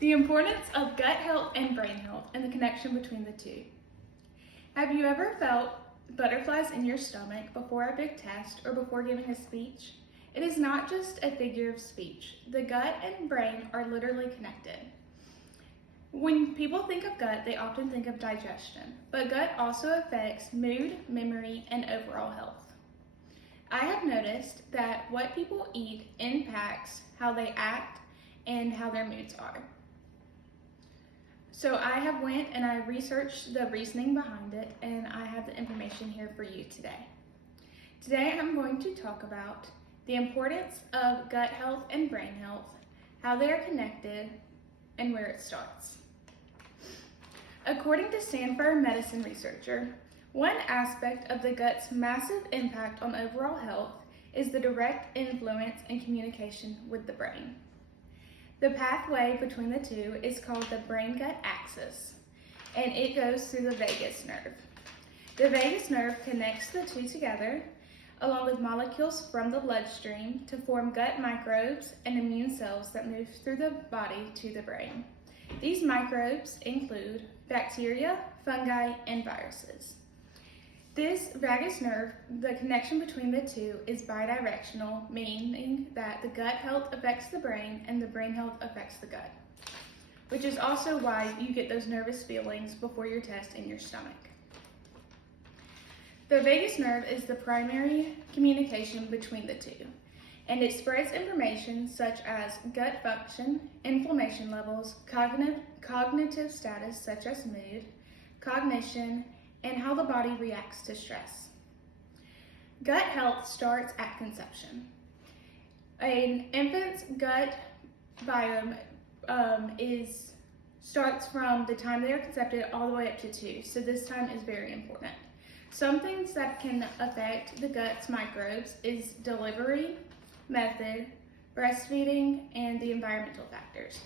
The importance of gut health and brain health and the connection between the two. Have you ever felt butterflies in your stomach before a big test or before giving a speech? It is not just a figure of speech. The gut and brain are literally connected. When people think of gut, they often think of digestion, but gut also affects mood, memory, and overall health. I have noticed that what people eat impacts how they act and how their moods are. So I have went and I researched the reasoning behind it, and I have the information here for you today. Today I'm going to talk about the importance of gut health and brain health, how they are connected, and where it starts. According to Stanford medicine researcher, one aspect of the gut's massive impact on overall health is the direct influence and communication with the brain. The pathway between the two is called the brain-gut axis, and it goes through the vagus nerve. The vagus nerve connects the two together, along with molecules from the bloodstream, to form gut microbes and immune cells that move through the body to the brain. These microbes include bacteria, fungi, and viruses. This vagus nerve, the connection between the two is bidirectional, meaning that the gut health affects the brain and the brain health affects the gut, which is also why you get those nervous feelings before your test in your stomach. The vagus nerve is the primary communication between the two, and it spreads information such as gut function, inflammation levels, cognitive status such as mood, cognition, and how the body reacts to stress. Gut health starts at conception. An infant's gut biome starts from the time they are conceived all the way up to 2, so this time is very important. Some things that can affect the gut's microbes is delivery method, breastfeeding, and the environmental factors.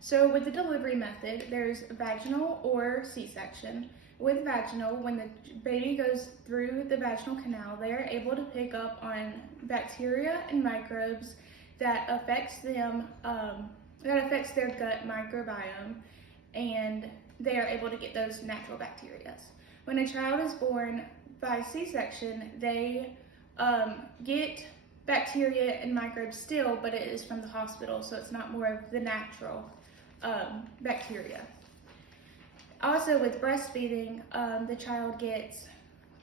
So with the delivery method, there's vaginal or C-section. With vaginal, when the baby goes through the vaginal canal, they are able to pick up on bacteria and microbes that affects them, that affects their gut microbiome, and they are able to get those natural bacteria. When a child is born by C-section, they get bacteria and microbes still, but it is from the hospital, so it's not more of the natural bacteria. Also, with breastfeeding, the child gets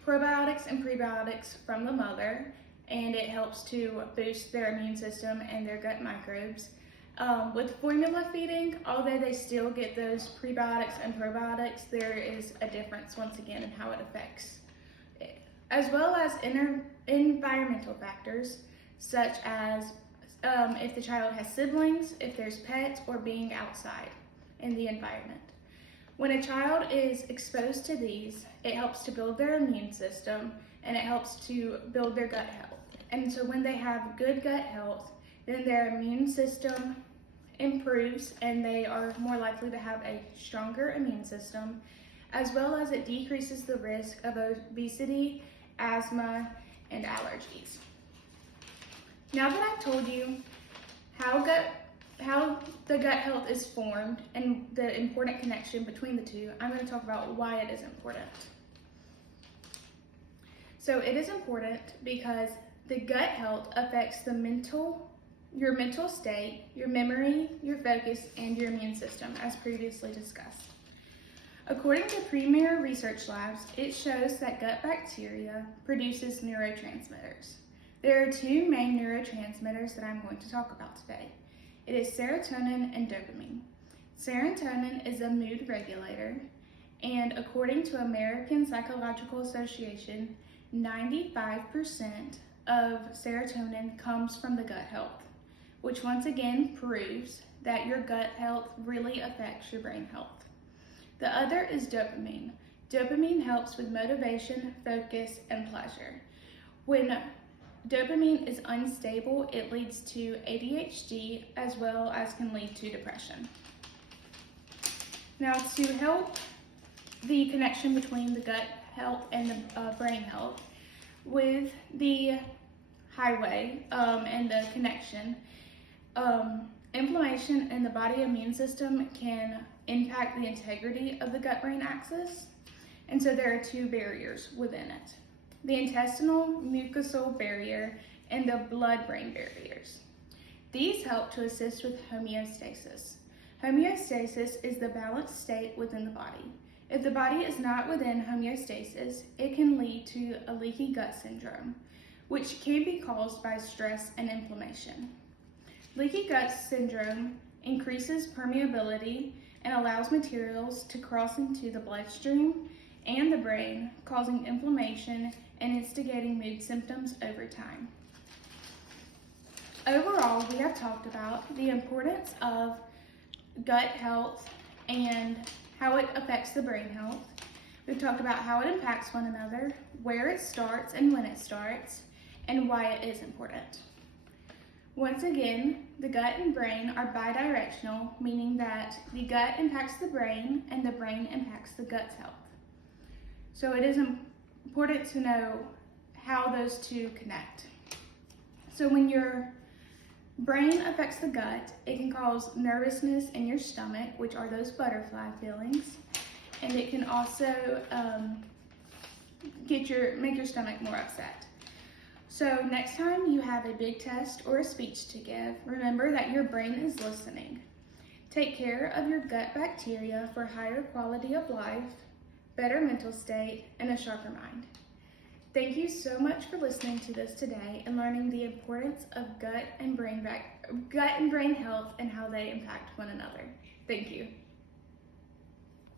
probiotics and prebiotics from the mother, and it helps to boost their immune system and their gut microbes. With formula feeding, although they still get those prebiotics and probiotics, there is a difference once again in how it affects it, as well as environmental factors such as if the child has siblings, if there's pets, or being outside in the environment. When a child is exposed to these, it helps to build their immune system and it helps to build their gut health. And so when they have good gut health, then their immune system improves and they are more likely to have a stronger immune system, as well as it decreases the risk of obesity, asthma, and allergies. Now that I've told you how the gut health is formed and the important connection between the two, I'm going to talk about why it is important. So it is important because the gut health affects your mental state, your memory, your focus, and your immune system, as previously discussed. According to Premier Research Labs, it shows that gut bacteria produces neurotransmitters. There are two main neurotransmitters that I'm going to talk about today. It is serotonin and dopamine. Serotonin is a mood regulator, and according to American Psychological Association, 95% of serotonin comes from the gut health, which once again proves that your gut health really affects your brain health. The other is dopamine. Dopamine helps with motivation, focus, and pleasure. When dopamine is unstable, it leads to ADHD as well as can lead to depression. Now, to help the connection between the gut health and the brain health, with the highway and the connection, Inflammation in the body immune system can impact the integrity of the gut-brain axis, and so there are two barriers within it: the intestinal mucosal barrier and the blood-brain barriers. These help to assist with homeostasis. Homeostasis is the balanced state within the body. If the body is not within homeostasis, it can lead to a leaky gut syndrome, which can be caused by stress and inflammation. Leaky gut syndrome increases permeability and allows materials to cross into the bloodstream and the brain, causing inflammation and instigating mood symptoms over time. Overall, we have talked about the importance of gut health and how it affects the brain health. We've talked about how it impacts one another, where it starts and when it starts, and why it is important. Once again, the gut and brain are bidirectional, meaning that the gut impacts the brain and the brain impacts the gut's health. So it is important to know how those two connect. So when your brain affects the gut, it can cause nervousness in your stomach, which are those butterfly feelings, and it can also make your stomach more upset. So next time you have a big test or a speech to give, remember that your brain is listening. Take care of your gut bacteria for higher quality of life, better mental state, and a sharper mind. Thank you so much for listening to this today and learning the importance of gut and brain health and how they impact one another. Thank you.